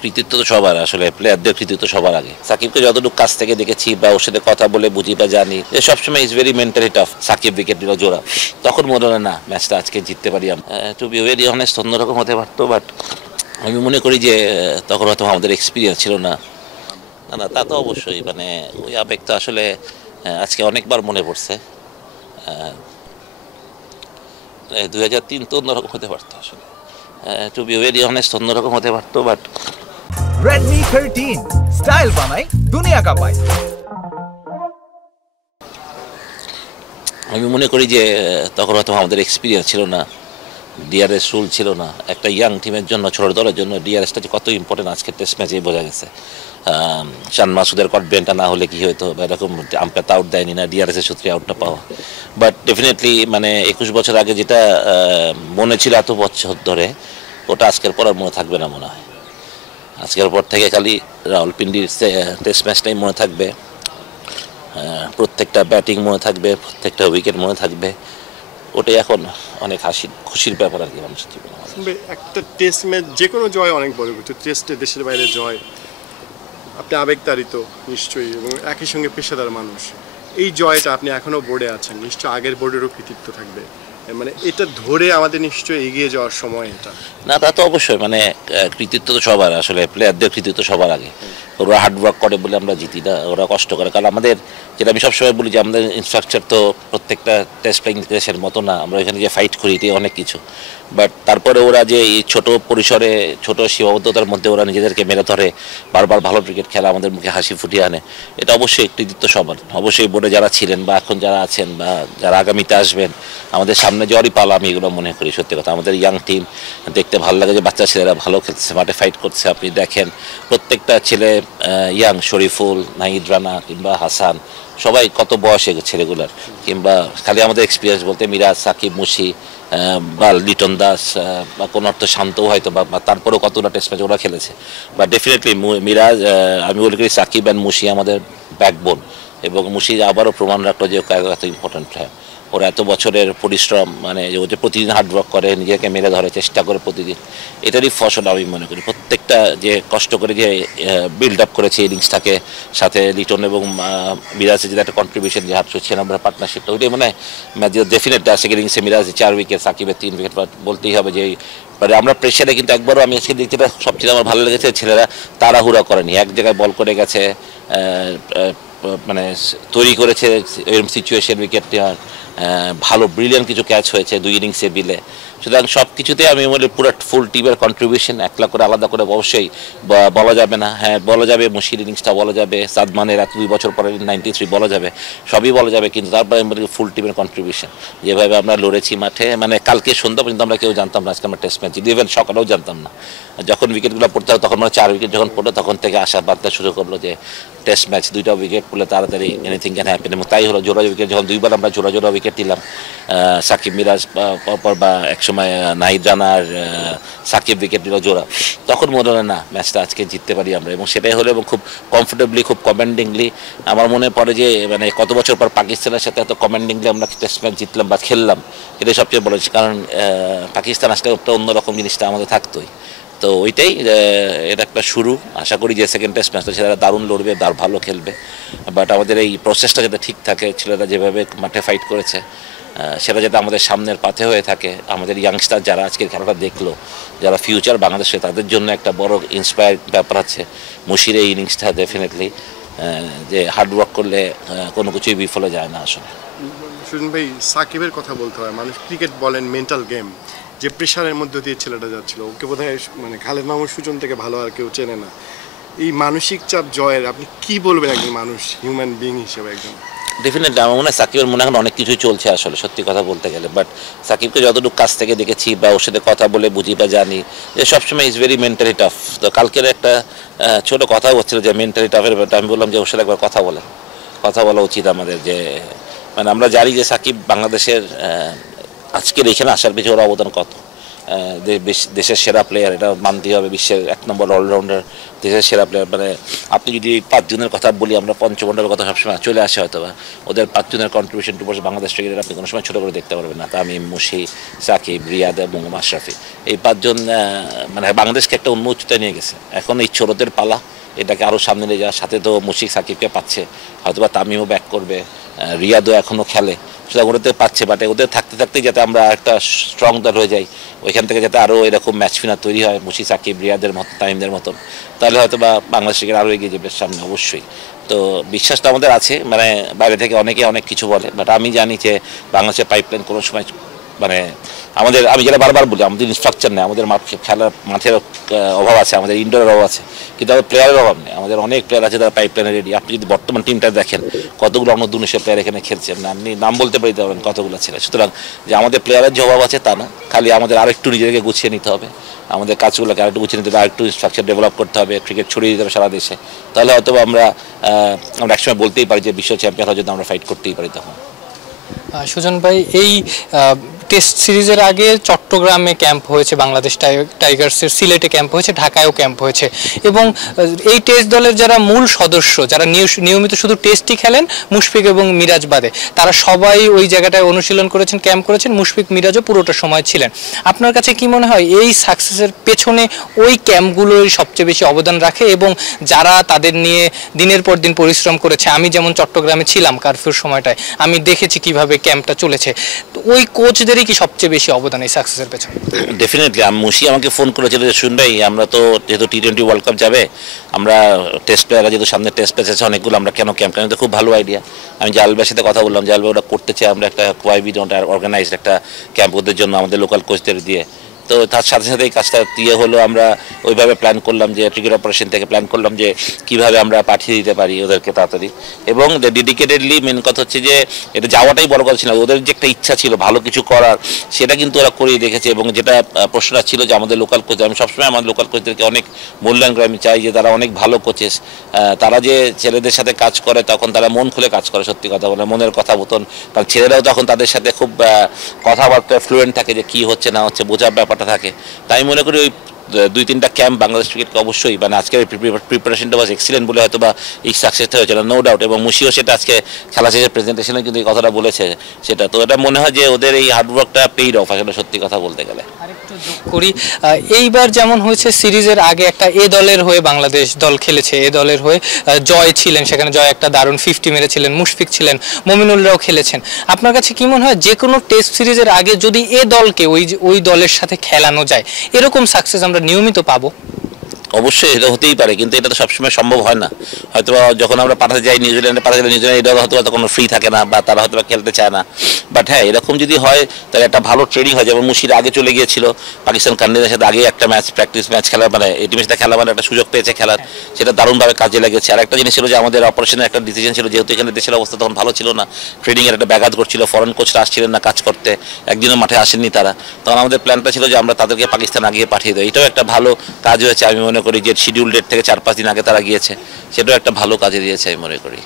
কৃতিত্ব তো সবার, আসলে প্লেয়ারদের কৃতিত্ব সবার আগে। সাকিবকে যতটুকু কাছ থেকে দেখেছি বা ওর সাথে কথা বলে বুঝি বা জানি যে সবসময় is very mentally tough. Shakib wicket দিল জোড়া, তখন মনে হয় না ম্যাচটা আজকে জিততে পারি আমরা। টু বি ভেরি অনেস্ট অন্যরকম হতে পারতো, বাট আমি মনে করি যে তখন হয়তো আমাদের এক্সপিরিয়েন্স ছিল না। না না, তা তো অবশ্যই, মানে ওই আবেগ তো আসলে আজকে অনেকবার মনে পড়ছে। 2003 তো অন্যরকম হতে পারতো আসলে, টু বি ভেরি অনেস্ট অন্যরকম হতে পারতো, বাট Redmi 13 স্টাইল বানাই দুনিয়া কাঁপাই। আমি মনে করি যে তখন হয়তো আমাদের এক্সপিরিয়েন্স ছিল না, ডিআরএস রুল ছিল না। একটা ইয়াং টিমের জন্য, ছোট দলের জন্য ডিআরএসটা যে কত ইম্পর্টেন্ট আজকে টেস্ট ম্যাচে বোঝা গেছে। শান মাসুদের কনফিডেন্টটা না হলে কি হতো, বা এরকম আম্পায়ার তো আউট দেয়নি না, ডিআরএসের সূত্রে আউটটা পাওয়া। বাট ডেফিনেটলি মানে 21 বছর আগে যেটা মনে ছিল এত বছর ধরে, ওটা আজকের পর আর মনে থাকবে না মনে হয়। আজকের পর থেকে খালি রাওয়ালপিন্ডির টেস্ট ম্যাচটাই মনে থাকবে, প্রত্যেকটা ব্যাটিং মনে থাকবে, প্রত্যেকটা উইকেট মনে থাকবে। ওটাই এখন অনেক খুশির ব্যাপার আর কি মানুষের জীবনে। একটা টেস্ট ম্যাচ যে কোনো জয় অনেক বড় কিছু, টেস্টে দেশের বাইরে জয়, আপনি আবেগতাড়িত নিশ্চয়ই, এবং একই সঙ্গে পেশাদার মানুষ। এই জয়টা আপনি এখনও বোর্ডে আছেন, নিশ্চয়ই আগের বোর্ডেরও কৃতিত্ব থাকবে, মানে এটা ধরে আমাদের নিশ্চয়ই এগিয়ে যাওয়ার সময় এটা। না, তা তো অবশ্যই, মানে কৃতিত্ব তো সবার, আসলে প্লেয়ারদের কৃতিত্ব সবার আগে। ওরা হার্ডওয়ার্ক করে বলে আমরা জিতি না, ওরা কষ্ট করে। কারণ আমাদের, যেটা আমি সবসময় বলি যে আমাদের ইনফ্রাস্ট্রাকচার তো প্রত্যেকটা টেস্ট প্লেয়িং দেশের মতো না, আমরা এখানে যে ফাইট করি এটাই অনেক কিছু। বাট তারপরে ওরা যে এই ছোটো পরিসরে, ছোটো সীমাবদ্ধতার মধ্যে ওরা নিজেদেরকে মেরে ধরে, বারবার ভালো ক্রিকেট খেলা, আমাদের মুখে হাসি ফুটিয়ে আনে, এটা অবশ্যই কৃতিত্ব সবার। অবশ্যই বোর্ডে যারা ছিলেন বা এখন যারা আছেন বা যারা আগামীতে আসবেন, আমাদের সামনে জ্বরই পালা, আমি এগুলো মনে করি সত্যি কথা। আমাদের ইয়াং টিম দেখতে ভালো লাগে যে বাচ্চা ছেলেরা ভালো খেলছে, মাঠে ফাইট করছে। আপনি দেখেন প্রত্যেকটা ছেলে ইয়াং, শরীফুল, নাহিদ রানা কিংবা হাসান, সবাই কত বয়সে ছেলেগুলার, কিংবা খালি আমাদের এক্সপিরিয়েন্স বলতে মিরাজ, সাকিব, মুশি বা লিটন দাস বা কোনো অর্থ শান্তও হয়তো, বা তারপরেও কতটা টেস্ট ম্যাচ ওরা খেলেছে। বা ডেফিনেটলি মিরাজ, আমি বলি করি সাকিব অ্যান্ড মুশি আমাদের ব্যাকবোন, এবং মুশি আবারও প্রমাণ রাখলো যে এত ইম্পর্টেন্ট প্লেয়ার। ওরা এত বছরের পরিশ্রম, মানে ও যে প্রতিদিন হার্ডওয়ার্ক করে, নিজেকে মেরে ধরে চেষ্টা করে প্রতিদিন, এটারই ফসল আমি মনে করি। প্রত্যেকটা যে কষ্ট করে যে বিল্ড আপ করেছে ইনিংসটাকে, সাথে লিটন এবং মিরাজের যে একটা কন্ট্রিবিউশন, যে 896 নম্বরের পার্টনারশিপটা, ওইটাই মনে হয় ম্যাচ ডেফিনেট সেকেন্ড ইনিংসে মিরাজ 4 উইকেট, সাকিবের 3 উইকেট। বলতেই হবে যে মানে আমরা প্রেশারে কিন্তু একবারও, আমি আজকে দেখতে সবচেয়ে আমার ভালো লেগেছে, ছেলেরা তাড়াহুড়া করেনি, এক জায়গায় বল করে গেছে, মানে তৈরি করেছে এরকম সিচুয়েশন উইকেট নেওয়ার, ভালো ব্রিলিয়ান্ট কিছু ক্যাচ হয়েছে 2 ইনিংসে বিলে। সুতরাং সব কিছুতে আমি মনে পুরো ফুল টিমের কন্ট্রিবিউশন, একলা করে আলাদা করে অবশ্যই বলা যাবে না। হ্যাঁ, বলা যাবে মুশির ইনিংসটা বলা যাবে, সাদমানের 2 বছর পরে 93 বলা যাবে, সবই বলা যাবে, কিন্তু তারপরে ফুল টিমের কন্ট্রিবিউশন, যেভাবে আমরা লড়েছি মাঠে, মানে কালকে সন্ধ্যা পর্যন্ত আমরা কেউ জানতাম না আজকে আমরা টেস্ট ম্যাচ, ইভেন সকালেও জানতাম না। যখন উইকেটগুলো পড়তে হবে তখন আমরা 4 উইকেট যখন পড়লো, তখন থেকে আশা বার্তা শুরু করলো যে টেস্ট ম্যাচ 2টা উইকেট পড়লে তাড়াতাড়ি এনিথিং ক্যান হ্যাপেন। এবং তাই হলো, জোড়া উইকেট যখন 2বার আমরা জোড়া উইকেট দিলাম, সাকিব মিরাজ পর বা একসময় নাহিদ রানা আর সাকিব উইকেট দিল জোড়া, তখন মনে হয় না ম্যাচটা আজকে জিততে পারি আমরা। এবং সেটাই হলো, এবং খুব কমফোর্টেবলি, খুব কমান্ডিংলি। আমার মনে পড়ে যে মানে কত বছর পর পাকিস্তানের সাথে এত কমান্ডিংলি আমরা টেস্ট ম্যাচ জিতলাম বা খেললাম, এটাই সবচেয়ে বড়। কারণ পাকিস্তান আসলে একটা অন্যরকম জিনিসটা আমাদের থাকতোই। তো ওইটাই এটা একটা শুরু। আশা করি যে সেকেন্ড টেস্ট ম্যাচটা ছেলেরা দারুণ লড়বে, ভালো খেলবে। বাট আমাদের এই প্রসেসটা যাতে ঠিক থাকে, ছেলেরা যেভাবে মাঠে ফাইট করেছে সেটা যাতে আমাদের সামনের পাথে হয়ে থাকে। আমাদের ইয়াংস্টার যারা আজকের খেলাটা দেখলো, যারা ফিউচার বাংলাদেশে, তাদের জন্য একটা বড় ইন্সপায়ার ব্যাপার আছে মুশির এই ইনিংসটা। ডেফিনেটলি যে হার্ডওয়ার্ক করলে কোনো কিছুই বিফলে যায় না আসলে। সুজন ভাই, সাকিবের কথা বলতে হয়, মানুষ ক্রিকেট বলেন মেন্টাল গেম, যে প্রেশারের মধ্যে দিয়ে ছেলেটা যাচ্ছিল, ওকে বোধহয় মানে খালেদ মাহমুদ সুজন থেকে ভালো আর কেউ চেনে না। এই মানসিক চাপ জয়ের আপনি কি বলবেন একজন মানুষ, হিউম্যান বিইং হিসেবে একজন? ডেফিনেটলি আমার মনে হয় সাকিবের মনে এখন অনেক কিছুই চলছে আসলে, সত্যি কথা বলতে গেলে। বাট সাকিবকে যতটুকু কাছ থেকে দেখেছি বা ওর সাথে কথা বলে বুঝি বা জানি, যে সবসময় ইজ ভেরি মেন্টালি টাফ। তো কালকের একটা ছোট কথা হচ্ছিল যে মেন্টালি টাফের ব্যাপারটা, আমি বললাম যে ওর সাথে একবার কথা বলা উচিত আমাদের। যে মানে আমরা জানি যে সাকিব বাংলাদেশের আজকের এখানে আসার পিছনে ওর অবদান কত, দেশের সেরা প্লেয়ার, এটা মানতেই হবে, বিশ্বের 1 নম্বর অলরাউন্ডার, দেশের সেরা প্লেয়ার। মানে আপনি যদি 5 জনের কথা বলি, আমরা পঞ্চমণ্ডলের কথা সবসময় চলে আসে হয়তো বা ওদের 5 জনের কন্ট্রিবিউশন টু বাংলাদেশ ক্রিকেটের আপনি কোনো সময় ছোটো করে দেখতে পারবেন না। তামিম, মুশি, সাকিব, রিয়াদ এবং মাশরাফি, এই 5 জন মানে বাংলাদেশকে একটা অন্য উচ্চতায় নিয়ে গেছে। এখন এই ছোটদের পালা, এটাকে আরও সামনে নিয়ে যাওয়ার সাথে তো মুশিক সাকিবকে পাচ্ছে, হয়তো বা তামিমও ব্যাক করবে, রিয়াদও এখনও খেলে, সেটা ওদেরতে পাচ্ছে। বাট ওদের থাকতে থাকতেই যাতে আমরা একটা স্ট্রং দল হয়ে যাই, ওইখান থেকে যাতে আরও এরকম ম্যাচ ফিনার তৈরি হয় মুশিক সাকিব রিয়াদের মতো তামিমদের মতন, তাহলে হয়তো বা বাংলাদেশ ক্রিকেট আরও এগিয়ে যাবে সামনে অবশ্যই। তো বিশ্বাসটা আমাদের আছে, মানে বাইরে থেকে অনেকে অনেক কিছু বলে, বাট আমি জানি যে বাংলাদেশের পাইপলাইন কোনো সময় মানে আমাদের, আমি যেটা বারবার বলি, আমাদের ইনফ্রাস্ট্রাকচার নেই, আমাদের খেলার মাঠের অভাব আছে, আমাদের ইনডোরের অভাব আছে, কিন্তু আমাদের প্লেয়ারের অভাব নেই। আমাদের অনেক প্লেয়ার আছে যারা পাইপলাইনে রেডি। আপনি যদি বর্তমান টিমটা দেখেন, কতগুলো অন্য-19 প্লেয়ার এখানে খেলছেন, আপনি নাম বলতে পারতে পারবেন কতগুলো ছেলে। সুতরাং যে আমাদের প্লেয়ারের যে অভাব আছে তা না, খালি আমাদের আরেকটু নিজেদেরকে গুছিয়ে নিতে হবে, আমাদের কাজগুলোকে আরেকটু গুছিয়ে নিতে হবে, আরেকটু স্ট্রাকচার ডেভেলপ করতে হবে, ক্রিকেট ছড়িয়ে দিতে হবে সারা দেশে, তাহলে হয়তো আমরা একসময় বলতেই পারি যে বিশ্ব চ্যাম্পিয়ন হওয়ার জন্য আমরা ফাইট করতেই পারি তখন। সুজন ভাই, এই টেস্ট সিরিজের আগে চট্টগ্রামে ক্যাম্প হয়েছে বাংলাদেশ টাইগার্সের, সিলেটে ক্যাম্প হয়েছে, ঢাকায়ও ক্যাম্প হয়েছে, এবং এই টেস্ট দলের যারা মূল সদস্য, যারা নিয়মিত শুধু টেস্টই খেলেন, মুশফিক এবং মিরাজ বাদে, তারা সবাই ওই জায়গাটায় অনুশীলন করেছেন, ক্যাম্প করেছেন। মুশফিক মিরাজও পুরোটা সময় ছিলেন। আপনার কাছে কি মনে হয় এই সাকসেসের পেছনে ওই ক্যাম্পগুলোই সবচেয়ে বেশি অবদান রাখে, এবং যারা তাদের নিয়ে দিনের পর দিন পরিশ্রম করেছে? আমি যেমন চট্টগ্রামে ছিলাম কারফিউর সময়টায়, আমি দেখেছি কিভাবে ক্যাম্পটা চলেছে। তো ওই কোচদেরই কি সবচেয়ে বেশি অবদান এই সাকসেসের পেছনে? ডেফিনেটলি। মুশি আমাকে ফোন করেছিল যে শুন ভাই, আমরা তো যেহেতু T20 ওয়ার্ল্ড কাপ যাবে, আমরা টেস্ট প্লেয়াররা যেহেতু সামনে টেস্ট ম্যাচ আছে অনেকগুলো, আমরা কেন ক্যাম্প তো খুব ভালো আইডিয়া। আমি জালবের সাথে কথা বললাম, জালবে ওটা করতে চাই, আমরা একটা কোয়াইবিড অর্গানাইজড একটা ক্যাম্প ওদের জন্য আমাদের লোকাল কোচদের দিয়ে। তো তার সাথে সাথে এই কাজটা দিয়ে হলো, আমরা ওইভাবে প্ল্যান করলাম যে ক্রিকেট অপারেশন থেকে প্ল্যান করলাম যে কীভাবে আমরা পাঠিয়ে দিতে পারি ওদেরকে তাড়াতাড়ি, এবং ডেডিকেটেডলি। মেন কথা হচ্ছে যে এটা যাওয়াটাই বড় কথা ছিল, ওদের যে একটা ইচ্ছা ছিল ভালো কিছু করার, সেটা কিন্তু ওরা করিয়ে দেখেছে। এবং যেটা প্রশ্নটা ছিল যে আমাদের লোকাল কোচ, আমি সবসময় আমাদের লোকাল কোচদেরকে অনেক মূল্যায়ন করে, আমি চাই যে তারা অনেক ভালো কোচেস, তারা যে ছেলেদের সাথে কাজ করে তখন তারা মন খুলে কাজ করে, সত্যি কথা বলে, মনের কথা মতন। কারণ ছেলেরাও তখন তাদের সাথে খুব কথাবার্তা ফ্লুয়েন্ট থাকে, যে কী হচ্ছে না হচ্ছে বোঝার ব্যাপারটা থাকে। তাই মনে করি ওই 2-3টা ক্যাম্প বাংলাদেশ ক্রিকেটকে অবশ্যই, মানে আজকের প্রিপারেশনটা ওয়াজ এক্সিলেন্ট বলে হয়তো বা এই সাকসেসটা হয়েছিল, নো ডাউট। এবং মুশিও সেটা আজকে খেলা শেষের প্রেজেন্টেশনে কিন্তু এই কথাটা বলেছে, সেটা তো এটা মনে হয় যে ওদের এই হার্ডওয়ার্কটা পেইড অফ আসলে, সত্যি কথা বলতে গেলে। আরেকটু যোগ করি, এইবার যেমন হয়েছে সিরিজের আগে একটা এ দলের হয়ে বাংলাদেশ দল খেলেছে, এ দলের হয়ে জয় ছিলেন, সেখানে জয় একটা দারুণ 50 মেরেছিলেন, মুশফিক ছিলেন, মমিনুলরাও খেলেছেন। আপনার কাছে কি মনে হয় যে কোনো টেস্ট সিরিজের আগে যদি এ দলকে ওই দলের সাথে খেলানো যায়, এরকম সাকসেস আমরা নিয়মিত পাবো? অবশ্যই এটা হতেই পারে, কিন্তু এটা তো সবসময় সম্ভব হয় না। হয়তো যখন আমরা পাঠাতে যাই নিউজিল্যান্ডে, নিউজিল্যান্ড এটা হয়তো কোনো ফ্রি থাকে না, বা তারা হয়তো খেলতে চায় না। বাট হ্যাঁ, এরকম যদি হয় তাহলে একটা ভালো ট্রেনিং হয়। যেমন মুশির আগে চলে গিয়েছিল পাকিস্তান কান্ডিদের সাথে, আগে একটা প্র্যাকটিস ম্যাচ খেলার, মানে এই টিমের সাথে খেলা, মানে একটা সুযোগ পেয়েছে খেলার, সেটা দারুণভাবে কাজে লেগেছে। আর একটা জিনিস ছিল যে আমাদের অপারেশনের একটা ডিসিশন ছিল, যেহেতু এখানে দেশের অবস্থা তখন ভালো ছিল না, ট্রেনিংয়ের একটা ব্যাঘাত ঘটছিল, ফরেন কোচরা আসছিলেন না কাজ করতে, একদিনও মাঠে আসেননি তারা, তখন আমাদের প্ল্যানটা ছিল যে আমরা তাদেরকে পাকিস্তান আগিয়ে পাঠিয়ে দেয়। এটাও একটা ভালো কাজ হয়েছে আমি মনে করি, যে শিডিউল ডেট থেকে 4-5 দিন আগে তারা গিয়েছে, সেটাও একটা ভালো কাজে দিয়েছে আমি মনে করি।